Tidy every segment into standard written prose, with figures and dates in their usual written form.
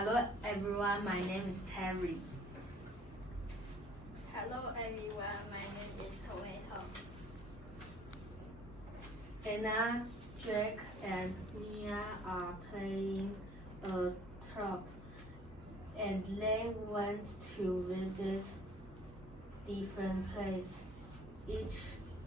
Hello everyone, my name is Terry. Hello everyone, my name is Tomato. Anna, Jack, and Mia are playing a trap, and they went to visit different places. Each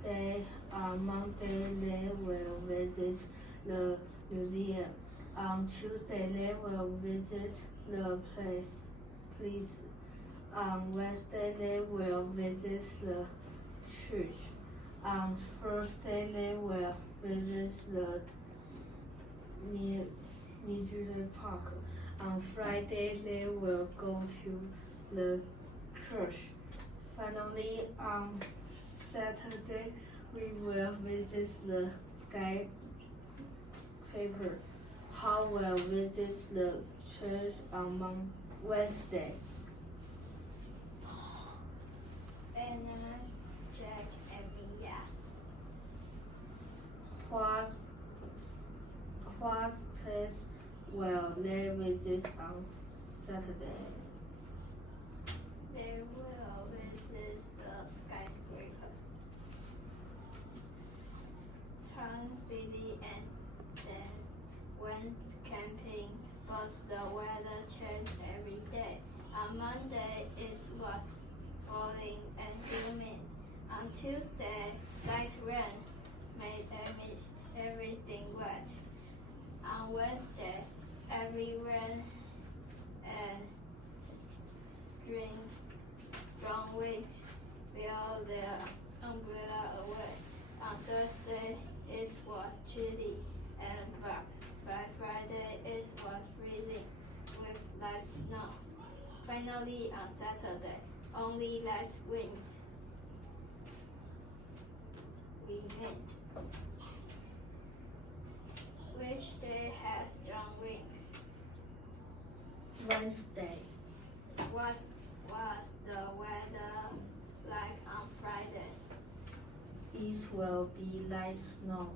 day on Monday they will visit the museum. On Tuesday they will visit the police. On Wednesday they will visit the church. On Thursday they will visit the Niagara Park. On Friday they will go to the church. Finally, on Saturday we will visit the skyscraper. How will visit the church on Wednesday? Anna, Jack, and Mia. What place will they visit on Saturday? They will visit the skyscraper. Tom, Billy, and Dan went camping, but the weather changed every day. On Monday it was falling and gloomy. On Tuesday, light rain made everything wet. On Wednesday, every rain and strong winds blew their umbrella away. On Thursday, it was chilly and wet. By Friday, it was freezing with light snow. Finally, on Saturday, only light winds remained. Which day had strong winds? Wednesday. What was the weather like on Friday? It will be light snow.